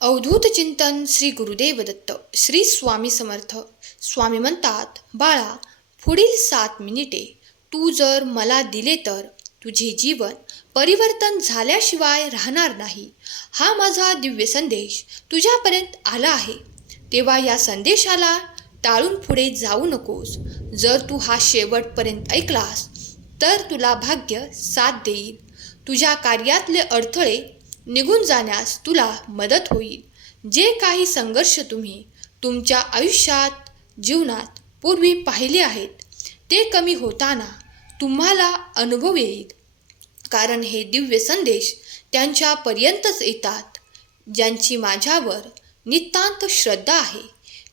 अवधूत चिंतन श्री गुरुदेव दत्त श्री स्वामी समर्थ. स्वामी म्हणतात बाळा पुढील सात मिनिटे तू जर मला दिले तर तुझे जीवन परिवर्तन झाल्याशिवाय राहणार नाही. हा माझा दिव्य संदेश तुझ्यापर्यंत आला आहे. तेव्हा या संदेशाला टाळून पुढे जाऊ नकोस. जर तू हा शेवटपर्यंत ऐकलास तर तुला भाग्य साथ देईल तुझ्या कार्यातले अडथळे निघून जाण्यास तुला मदत होईल. जे काही संघर्ष तुम्ही तुमच्या आयुष्यात जीवनात पूर्वी पाहिले आहेत ते कमी होताना तुम्हाला अनुभव येईल. कारण हे दिव्य संदेश त्यांच्यापर्यंतच येतात ज्यांची माझ्यावर नितांत श्रद्धा आहे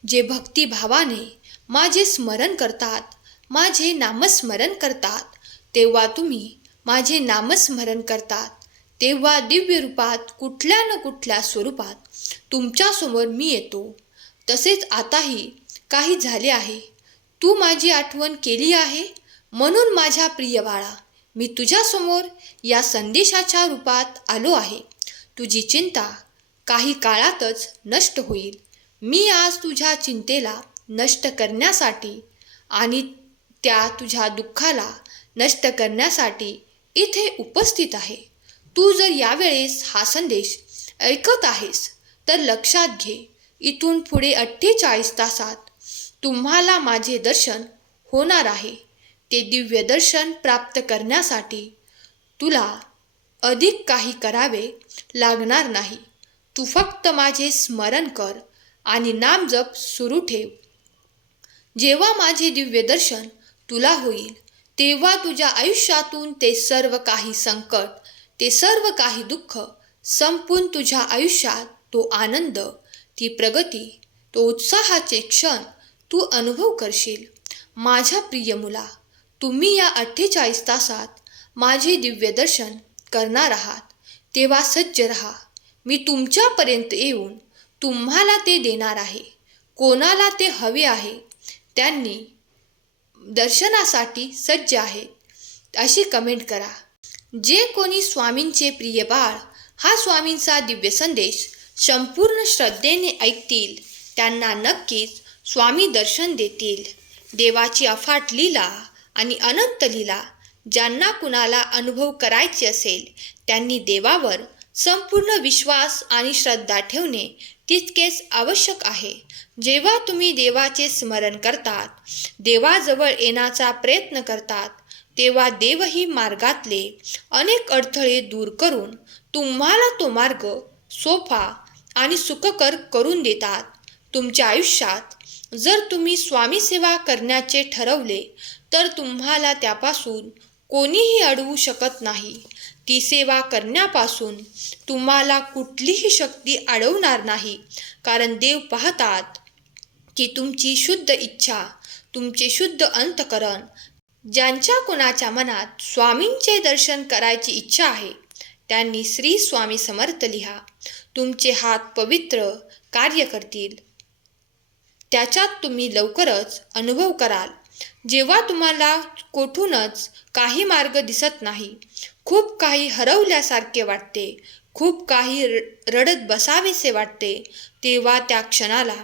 जे भक्तिभावाने माझे स्मरण करतात माझे नामस्मरण करतात तेव्हा तुम्ही माझे नामस्मरण करतात. तेव्हा दिव्य रूपात कुठल्या न कुठल्या स्वरूपात तुमच्यासमोर मी येतो. तसेच आताही काही झाले आहे. तू माझी आठवण केली आहे? म्हणून माझ्या प्रिय बाळा मी तुझ्यासमोर या संदेशाच्या रूपात आलो आहे. तुझी चिंता काही काळातच नष्ट होईल. मी आज तुझ्या चिंतेला नष्ट करण्यासाठी आणि त्या तुझ्या दुःखाला नष्ट करण्यासाठी इथे उपस्थित आहे. तू जर यावेळेस हा संदेश ऐकत आहेस तर लक्षात घे इथून पुढे अठ्ठेचाळीस तासात तुम्हाला माझे दर्शन होणार आहे. ते दिव्य दर्शन प्राप्त करण्यासाठी तुला अधिक काही करावे लागणार नाही. तू फक्त माझे स्मरण कर आणि नामजप सुरू ठेव. जेव्हा माझे दिव्य दर्शन तुला होईल तेव्हा तुझ्या आयुष्यातून ते सर्व काही संकट ते सर्व काही दुःख संपून तुझ्या आयुष्यात तो आनंद ती प्रगती तो उत्साहाचे क्षण तू अनुभव करशील. माझ्या प्रिय मुला तुम्ही या अठ्ठेचाळीस तासात माझे दिव्य दर्शन करणार आहात. तेव्हा सज्ज रहा. मी तुमच्यापर्यंत येऊन तुम्हाला ते देणार आहे. कोणाला ते हवे आहे त्यांनी दर्शनासाठी सज्ज आहेत. अशी कमेंट करा. जे कोणी स्वामींचे प्रिय बाळ हा स्वामींचा दिव्य संदेश संपूर्ण श्रद्धेने ऐकतील त्यांना नक्कीच स्वामी दर्शन देतील. देवाची अफाट लीला आणि अनंत लीला ज्यांना कुणाला अनुभव करायचे असेल त्यांनी देवावर संपूर्ण विश्वास आणि श्रद्धा ठेवणे तितकेच आवश्यक आहे. जेव्हा तुम्ही देवाचे स्मरण करतात देवाजवळ येण्याचा प्रयत्न करतात तेव्हा देवही मार्गातले अनेक अडथळे दूर करून तुम्हाला तो मार्ग सोपा आणि सुखकर करून देतात. तुमच्या आयुष्यात जर तुम्ही स्वामी सेवा करण्याचे ठरवले तर तुम्हाला त्यापासून कोणीही अडवू शकत नाही. ती सेवा करण्यापासून तुम्हाला कुठलीही शक्ती अडवणार नाही. कारण देव पाहतात की तुमची शुद्ध इच्छा तुमचे शुद्ध अंतकरण ज्यांच्या कुणाच्या मनात स्वामींचे दर्शन करायची इच्छा आहे त्यांनी श्री स्वामी समर्थ लिहा. तुमचे हात पवित्र कार्य करतील. त्याच्यात तुम्ही लवकरच अनुभव कराल. जेव्हा तुम्हाला कोठूनच काही मार्ग दिसत नाही खूप काही हरवल्यासारखे वाटते खूप काही र रडत बसावेसे वाटते तेव्हा त्या क्षणाला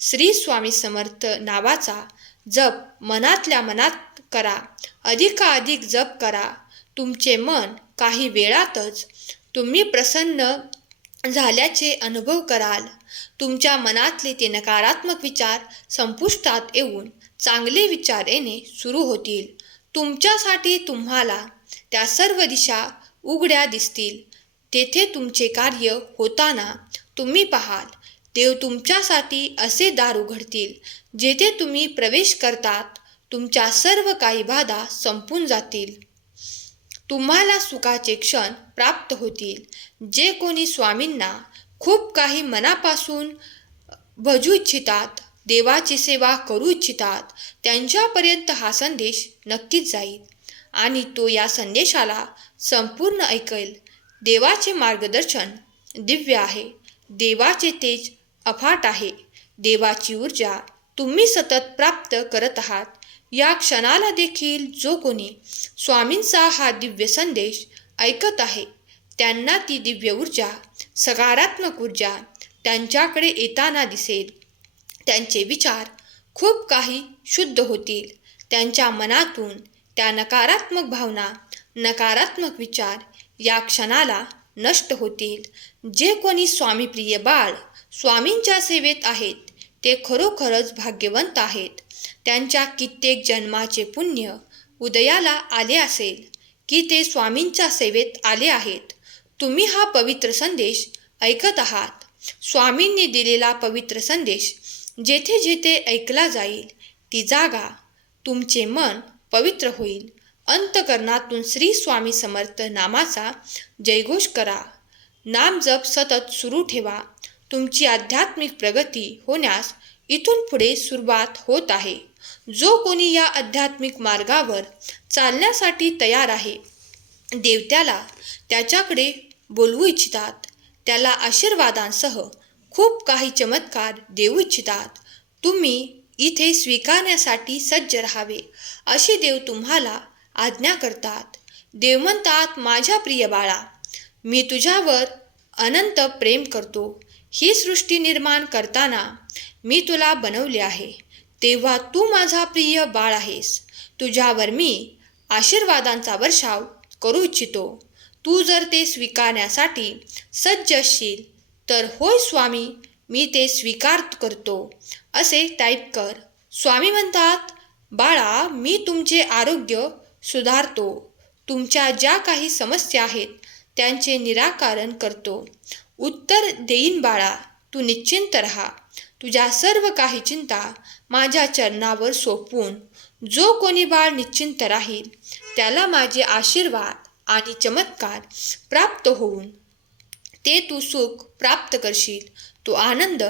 श्री स्वामी समर्थ नावाचा जप मनातल्या मनात करा. अधिकाधिक जप करा. तुमचे मन काही वेळातच तुम्ही प्रसन्न झाल्याचे अनुभव कराल. तुमच्या मनातले ते नकारात्मक विचार संपुष्टात येऊन चांगले विचार येणे सुरू होतील. तुमच्यासाठी तुम्हाला त्या सर्व दिशा उघड्या दिसतील. तेथे तुमचे कार्य होताना तुम्ही पाहाल. देव तुमच्यासाठी असे दार उघडतील जेथे तुम्ही प्रवेश करतात. तुमच्या सर्व काही बाधा संपून जातील. तुम्हाला सुखाचे क्षण प्राप्त होतील. जे कोणी स्वामींना खूप काही मनापासून भजू इच्छितात देवाची सेवा करू इच्छितात त्यांच्यापर्यंत हा संदेश नक्कीच जाईल. आणि तो या संदेशाला संपूर्ण ऐकेल. देवाचे मार्गदर्शन दिव्य आहे. देवाचे तेज अफाट आहे. देवाची ऊर्जा तुम्ही सतत प्राप्त करत आहात. या क्षणाला देखील जो कोणी स्वामींचा हा दिव्य संदेश ऐकत आहे त्यांना ती दिव्य ऊर्जा सकारात्मक ऊर्जा त्यांच्याकडे येताना दिसेल. त्यांचे विचार खूप काही शुद्ध होतील. त्यांच्या मनातून त्या नकारात्मक भावना नकारात्मक विचार या क्षणाला नष्ट होतील. जे कोणी स्वामीप्रिय बाळ स्वामींच्या सेवेत आहेत ते खरोखरच भाग्यवंत आहेत. त्यांच्या कित्येक जन्माचे पुण्य उदयाला आले असेल की ते स्वामींच्या सेवेत आले आहेत. तुम्ही हा पवित्र संदेश ऐकत आहात. स्वामींनी दिलेला पवित्र संदेश जेथे जेथे ऐकला जाईल ती जागा तुमचे मन पवित्र होईल. अंतकरणातून श्री स्वामी समर्थ नामाचा जयघोष करा. नाम जप सतत सुरू ठेवा. तुमची आध्यात्मिक प्रगती होण्यास इथून पुढे सुरुवात होत आहे. जो कोणी या आध्यात्मिक मार्गावर चालण्यासाठी तयार आहे देवत्याला त्याच्याकडे बोलवू इच्छितात. त्याला आशीर्वादांसह खूप काही चमत्कार देऊ इच्छितात. तुम्ही इथे स्वीकारण्यासाठी सज्ज राहावे अशी देव तुम्हाला आज्ञा करतात. देव म्हणतात माझ्या प्रिय बाळा मी तुझ्यावर अनंत प्रेम करतो. ही सृष्टी निर्माण करताना मी तुला बनवले आहे. तेव्हा तू माझा प्रिय बाळ आहेस. तुझ्यावर मी आशीर्वादांचा वर्षाव करू इच्छितो. तू जर ते स्वीकारण्यासाठी सज्ज असशील तर होय स्वामी मी ते स्वीकार करतो. असे टाईप कर. स्वामी म्हणतात बाळा मी तुमचे आरोग्य सुधारतो. तुमच्या ज्या काही समस्या आहेत त्यांचे निराकरण करतो. उत्तर देईन बाळा तू निश्चिंत राहा. तुझ्या सर्व काही चिंता माझ्या चरणावर सोपवून जो कोणी बाळ निश्चिंत राहील त्याला माझे आशीर्वाद आणि चमत्कार प्राप्त होऊन ते तू सुख प्राप्त करशील तू आनंद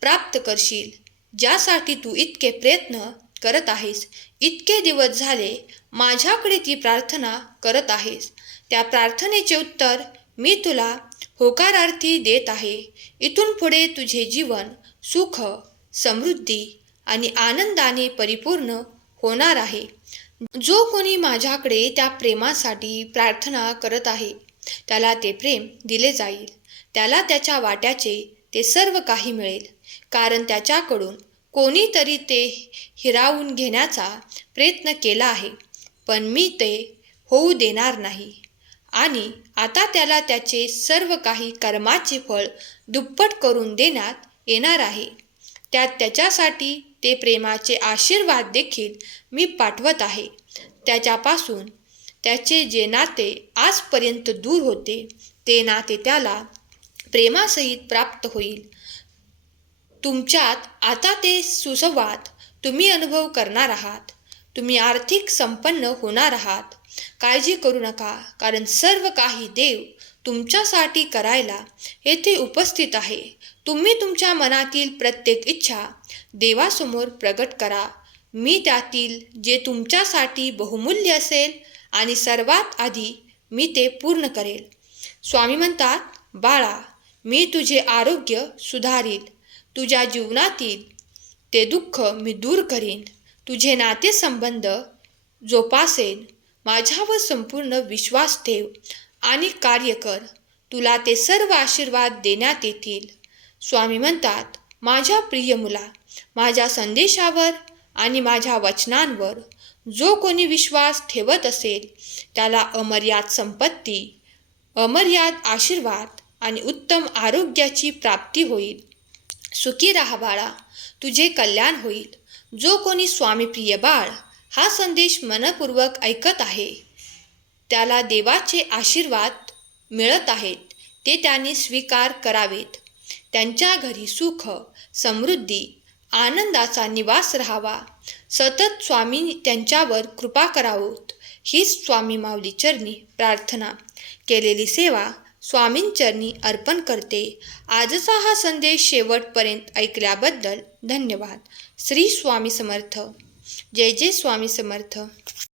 प्राप्त करशील ज्यासाठी तू इतके प्रयत्न करत आहेस. इतके दिवस झाले माझ्याकडे ती प्रार्थना करत आहेस. त्या प्रार्थनेचे उत्तर मी तुला होकारार्थी देत आहे. इथून पुढे तुझे जीवन सुख समृद्धी आणि आनंदाने परिपूर्ण होणार आहे. जो कोणी माझ्याकडे त्या प्रेमासाठी प्रार्थना करत आहे त्याला ते प्रेम दिले जाईल. त्याला त्याच्या वाट्याचे ते सर्व काही मिळेल. कारण त्याच्याकडून कोणीतरी ते हिरावून घेण्याचा प्रयत्न केला आहे पण मी ते होऊ देणार नाही. आणि आता त्याला त्याचे सर्व काही कर्माचे फळ दुप्पट करून देण्यात येणार आहे. त्यात त्याच्यासाठी ते प्रेमाचे आशीर्वाद देखील मी पाठवत आहे. त्याच्यापासून त्याचे जे नाते आजपर्यंत दूर होते ते नाते त्याला प्रेमासहित प्राप्त होईल. तुमच्यात आता ते सुसंवाद तुम्ही अनुभव करणार आहात. तुम्ही आर्थिक संपन्न होणार आहात. काळजी करू नका कारण सर्व काही देव तुमच्यासाठी करायला येथे उपस्थित आहे. तुम्ही तुमच्या मनातील प्रत्येक इच्छा देवासमोर प्रगट करा. मी त्यातील जे तुमच्यासाठी बहुमूल्य असेल आणि सर्वात आधी मी ते पूर्ण करेल. स्वामी म्हणतात बाळा मी तुझे आरोग्य सुधारील. तुझ्या जीवनातील ते दुःख मी दूर करीन. तुझे नातेसंबंध जोपासेन. माझ्यावर संपूर्ण विश्वास ठेव आणि कार्य कर. तुला ते सर्व आशीर्वाद देण्यात येतील. स्वामी म्हणतात माझ्या प्रिय मुला माझ्या संदेशावर आणि माझ्या वचनांवर जो कोणी विश्वास ठेवत असेल त्याला अमर्याद संपत्ती अमर्याद आशीर्वाद आणि उत्तम आरोग्याची प्राप्ती होईल. सुखी राहा बाळा तुझे कल्याण होईल. जो कोणी स्वामीप्रिय बाळ हा संदेश मनपूर्वक ऐकत आहे. त्याला देवाचे आशीर्वाद मिळत आहेत ते त्यांनी स्वीकार करावेत. त्यांच्या घरी सुख समृद्धी आनंदाचा निवास राहावा. सतत स्वामी त्यांच्यावर कृपा करावोत. हीच स्वामी माऊली चरणी प्रार्थना. केलेली सेवा स्वामींचरणी अर्पण करते. आजचा हा संदेश शेवटपर्यंत ऐकल्याबद्दल धन्यवाद. श्री स्वामी समर्थ. जय जय स्वामी समर्थ.